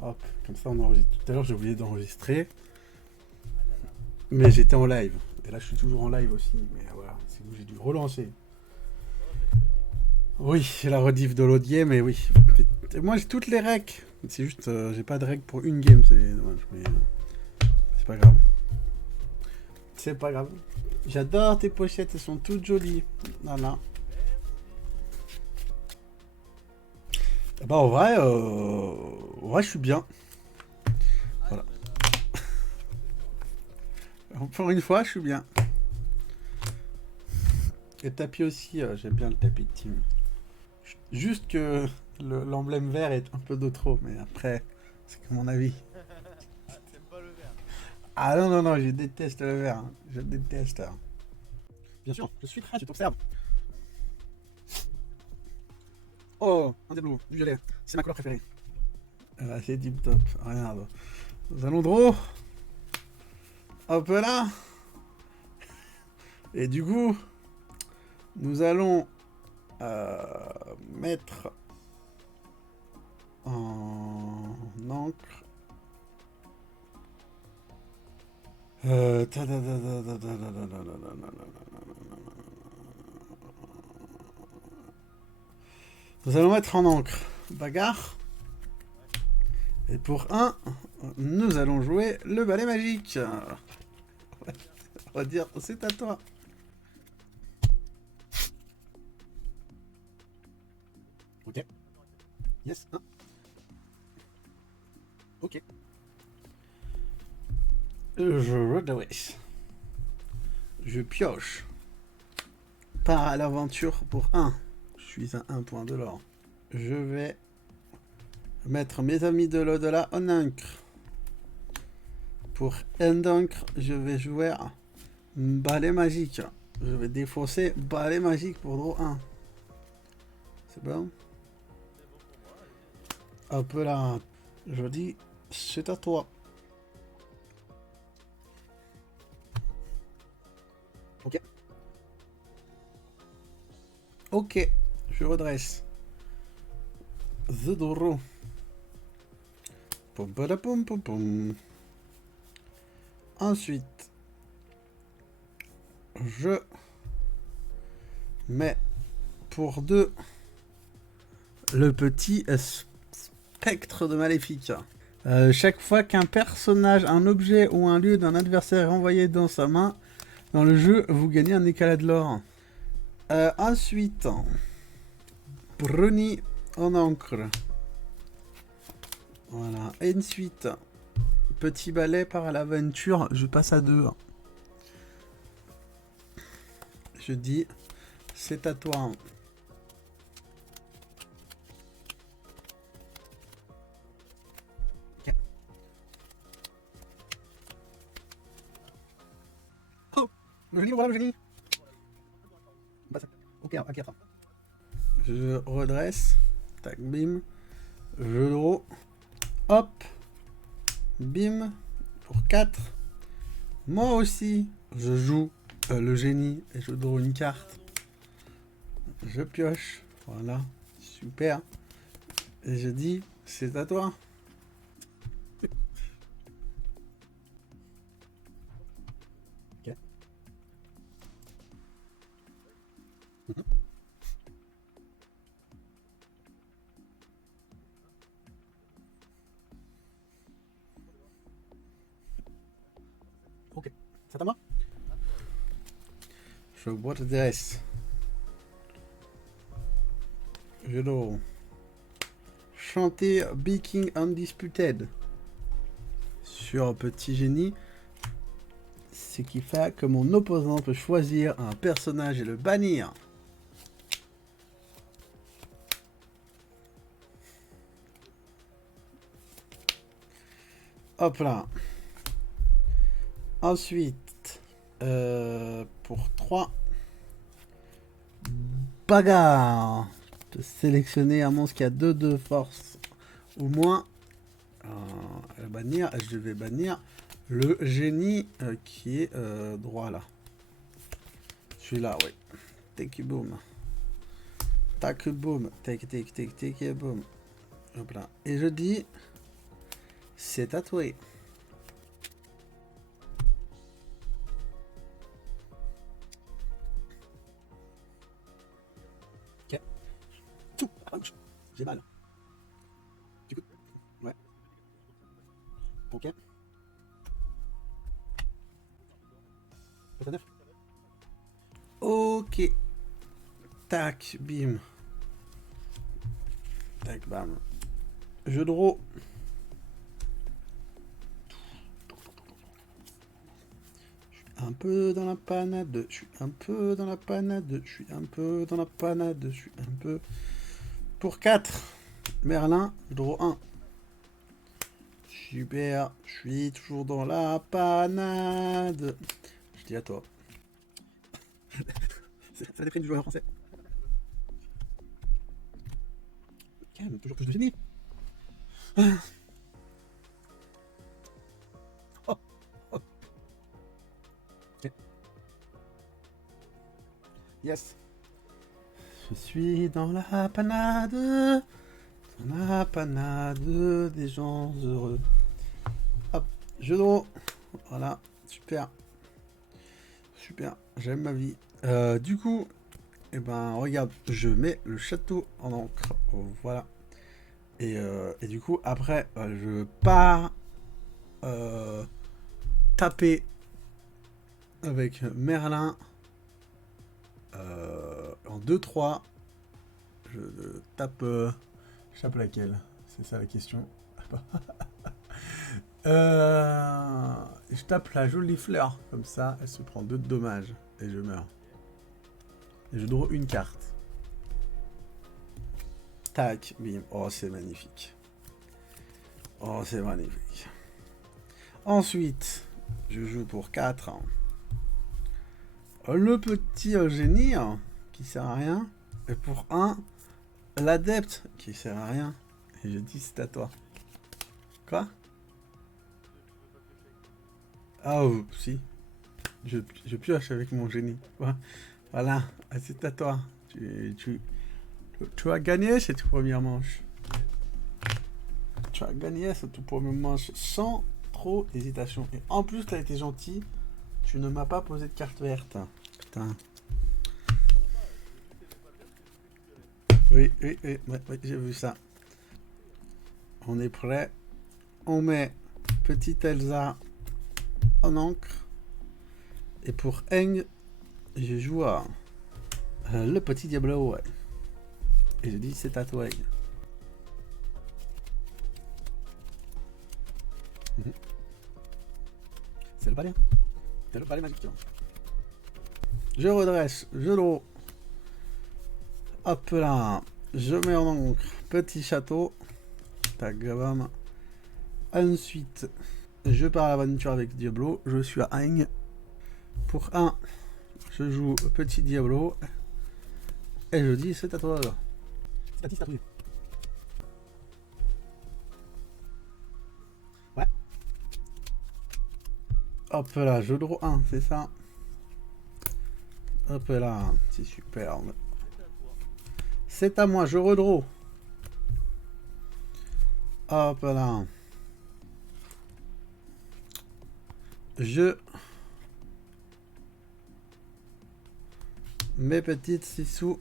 Hop, comme ça on enregistre. Tout à l'heure j'ai oublié d'enregistrer, mais j'étais en live. Et là je suis toujours en live aussi, mais voilà, c'est où j'ai dû relancer. Oui, c'est la rediff de l'autre game, mais oui. Moi j'ai toutes les règles. C'est juste, j'ai pas de règles pour une game, c'est dommage, mais c'est pas grave. C'est pas grave. J'adore tes pochettes, elles sont toutes jolies. Voilà. Bah en vrai je suis bien. Voilà. Encore une fois, je suis bien. Et le tapis aussi, j'aime bien le tapis de team. Juste que l'emblème vert est un peu de trop, mais après, c'est que mon avis. T'aimes pas le vert? Ah non, non, non, je déteste le vert. Hein. Je déteste. Bien sûr, je suis prêt, tu t'observes. Oh, un des bleus, du violet. C'est ma couleur préférée. C'est tip top. Regarde. Nous allons draw. Hop là. Et du coup, nous allons mettre en encre. Nous allons mettre en encre bagarre. Et pour un, nous allons jouer le balai magique. On va dire, c'est à toi. Ok. Yes. Hein. Ok. Je redresse. Je pioche. Pars à l'aventure pour un. Je suis à 1 point de l'or. Je vais mettre mes amis de l'au-delà en encre. Pour un d'encre, je vais jouer balai magique. Je vais défausser balai magique pour draw 1. C'est bon? C'est bon pour moi, allez-y. Hop là. Je dis, c'est à toi. Ok. Ok. Je redresse. The draw. Pom pom pom pom. Ensuite, je mets pour 2 le petit spectre de maléfique. Chaque fois qu'un personnage, un objet ou un lieu d'un adversaire est envoyé dans sa main, dans le jeu, vous gagnez un éclat de l'or. Ensuite, Bruni en encre. Voilà. Et ensuite, petit balai part à l'aventure, je passe à 2. Je dis, c'est à toi. Ok. Oh, le génie, voilà le génie. Ok, ok, attends. Je redresse. Tac, bim. Je draw. Hop. Bim. Pour 4. Moi aussi, je joue le génie et je draw une carte. Je pioche. Voilà. Super. Et je dis, c'est à toi. Ok. Mhm. Ok. C'est à moi. À toi, oui. Je redresse. Je draw. Chanter Be King Undisputed sur Petit Génie, ce qui fait que mon opposant peut choisir un personnage et le bannir. Hop là. Ensuite, pour 3, bagarre. Je peux sélectionner un monstre qui a 2 de force ou moins. À bannir, je vais bannir le génie qui est droit là. Celui-là, oui. Take boom. Tac boom. Take boom. Hop là. Et je dis, C'est tatoué. Ok. Tout. Ouch. J'ai mal. Du coup. Ouais. Ok. Neuf. Ok. Tac, bim. Tac, bam. Je draw. Un peu dans la panade, je suis un peu dans la panade, je suis un peu dans la panade, je suis un peu... Pour 4, Merlin, je draw 1. Super, je suis toujours dans la panade. Je dis à toi. Ça déprime du joueur français. Calme, toujours que je finis. Oh, oh. Okay. Yes. Je suis dans la panade. Dans la panade des gens heureux. Hop, je draw. Voilà, super. Super, j'aime ma vie. Du coup, eh ben, regarde, je mets le château en encre. Voilà. Et du coup, après, je pars taper avec Merlin en 2-3. Je tape... je tape laquelle? C'est ça la question. Je tape la jolie fleur. Comme ça, elle se prend 2 de dommages. Et je meurs. Et je draw une carte. Tac, bim. Oh, c'est magnifique. Oh, c'est magnifique. Ensuite, je joue pour 4. Le petit génie, qui sert à rien. Et pour 1, l'adepte, qui sert à rien. Et je dis, c'est à toi. Quoi? Ah, oh, si. Je pioche avec mon génie. Voilà, c'est à toi. Tu as gagné cette première manche. Tu as gagné cette première manche sans trop d'hésitation. Et en plus, tu as été gentil. Tu ne m'as pas posé de carte verte. Putain. Oui, j'ai vu ça. On est prêt. On met petite Elsa en encre. Et pour Eng, je joue à le petit Diablo. Ouais. Et je dis, c'est à toi, Eng. C'est le balai. C'est le balai magique. Je redresse, je draw. Hop là. Je mets en encre petit château. Tac, bam. Ensuite, je pars à l'aventure avec Diablo. Je suis à Eng. Pour 1, je joue petit Diablo. Et je dis, c'est à toi. C'est à toi. Ouais. Hop là, je draw 1, c'est ça. Hop là, c'est superbe. C'est à moi, je redraw. Hop là. Je mes petites 6 sous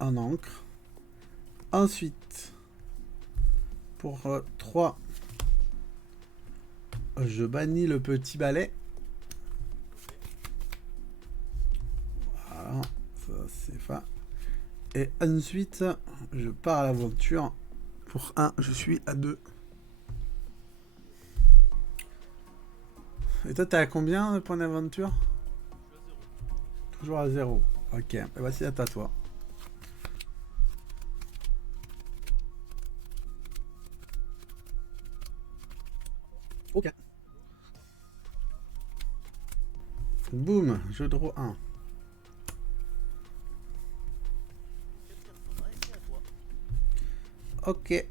en encre. Ensuite, pour 3, je bannis le petit balai. Voilà, ça c'est fait. Et ensuite, je pars à l'aventure. Pour 1, je suis à 2. Et toi, t'es à combien de points d'aventure? Toujours à 0. Ok, et voici à toi. Ok. Boum, je draw 1. Ok.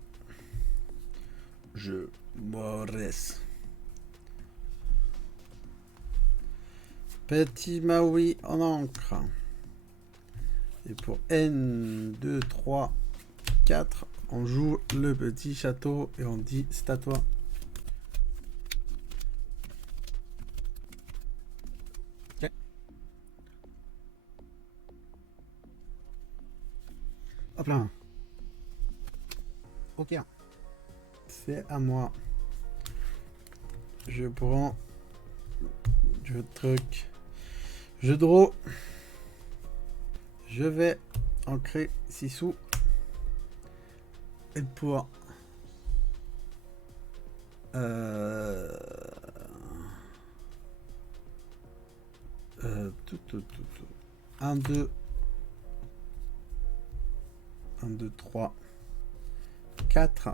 Je Boris. Petit Maui en encre. Et pour N, 2, 3, 4, On joue le petit château et on dit c'est à toi. Ok. Hop là. Ok. C'est à moi. Je prends. Je truc. Je draw. Je vais ancrer 6 sous. Et pour. Tout. 1, 2. 1, 2, 3. 4.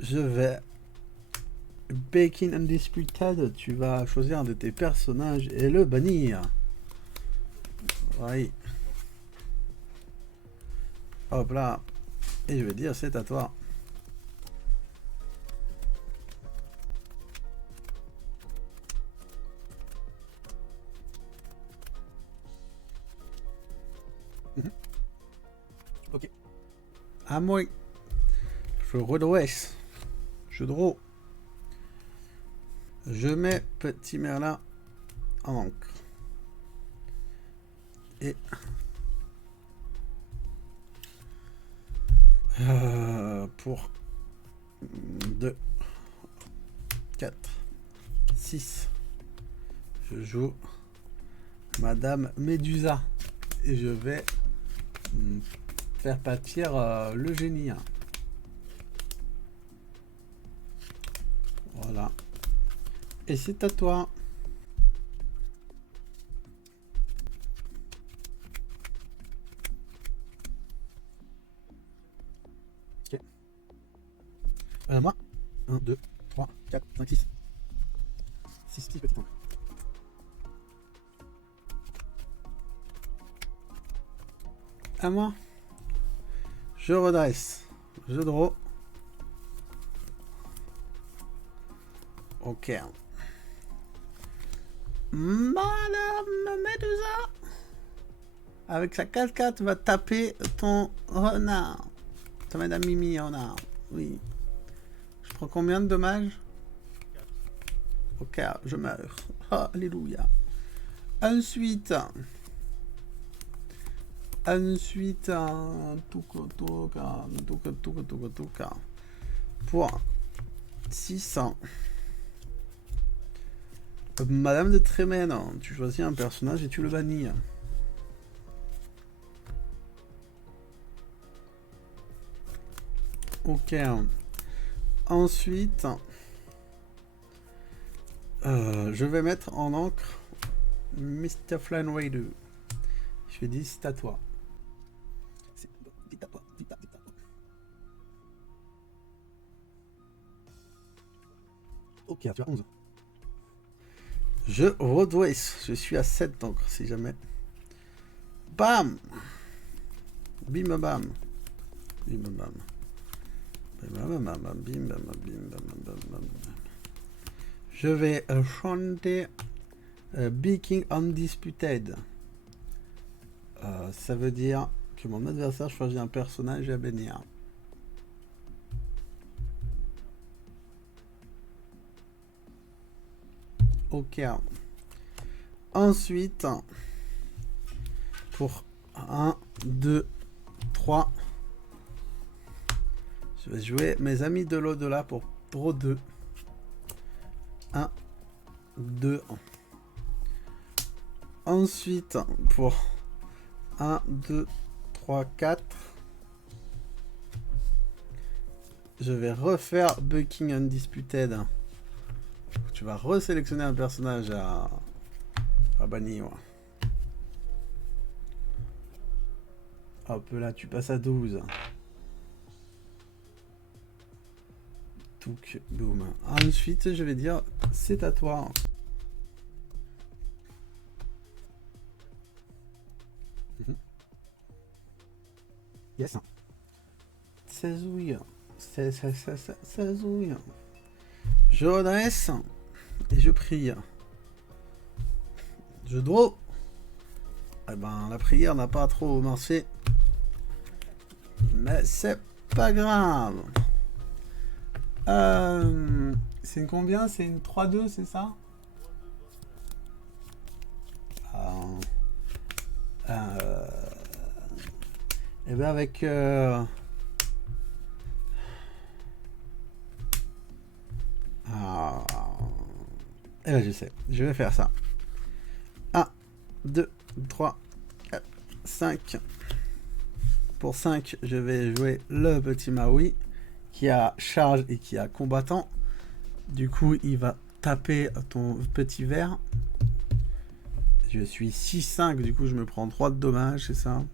Je vais. Baking Undisputed, tu vas choisir un de tes personnages et le bannir. Oui. Hop là. Et je vais dire c'est à toi. Ok. À moi. Je redresse. Je draw. Je mets petit Merlin en encre. Et pour 2, 4, 6, je joue Madame Médusa. Et je vais faire pâtir le génie. Voilà. Et c'est à toi. Ok. Moi. 1, 2, 3, 4, 5, 6. 6 petits points. À moi. Je redresse. Je draw. Ok. Madame Médusa, avec sa 4-4, va taper ton renard. Ta madame Mimi renard. Oui. Je prends combien de dommages? Ok, je meurs. Alléluia. Ensuite, pour 600. Madame de Trémène, tu choisis un personnage et tu le bannis. Ok. Ensuite, je vais mettre en encre Mr. Flanway 2. Je dis c'est à toi. Vite à toi, vite à toi. Ok, tu as 11. Je redresse. Je suis à 7 d'encre si jamais. Bam! Bim bam. Bim bam. Bim bam bam. Bim bam bam. Je vais chanter Baking Undisputed. Ça veut dire que mon adversaire choisit un personnage à bénir. Ok. Ensuite, pour 1, 2, 3, je vais jouer mes amis de l'au-delà pour draw 2. 1, 2. Ensuite, pour 1, 2, 3, 4, je vais refaire Baking Undisputed. Tu vas resélectionner un personnage à bannir. Hop là, tu passes à 12. Touk, boum. Ensuite, je vais dire, c'est à toi. Yes. 16 ouilles. 16 ouilles. Je redresse et je prie. Je draw. Eh ben, la prière n'a pas trop marché. Mais c'est pas grave. C'est une combien? C'est une 3-2, c'est ça? Et bien avec... Et ben je sais, je vais faire ça. 1, 2, 3, 4, 5. Pour 5, je vais jouer le petit Maui qui a charge et qui a combattant. Du coup, il va taper ton petit verre. Je suis 6-5, du coup, je me prends 3 de dommages, c'est ça.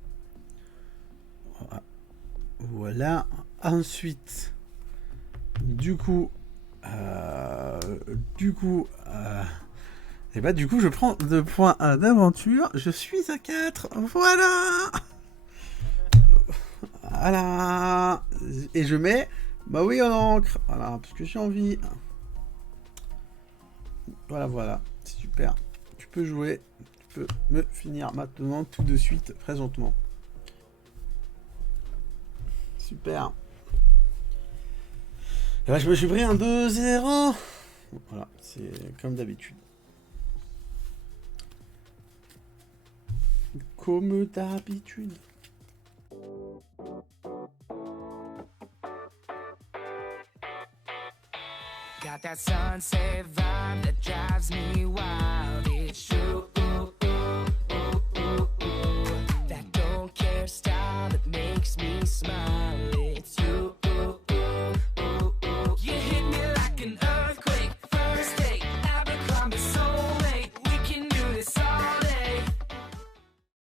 Voilà. Ensuite, du coup, et bah, du coup, je prends 2 points d'aventure. Je suis à 4. Voilà. Voilà. Et je mets Maui en encre. Voilà, parce que j'ai envie. Voilà, voilà. C'est super. Tu peux jouer. Tu peux me finir maintenant, tout de suite, présentement. Super. Et là, je me suis pris un 2-0. Voilà, c'est comme d'habitude. Comme d'habitude. Got that sunset vibe that drives me wild. It's true.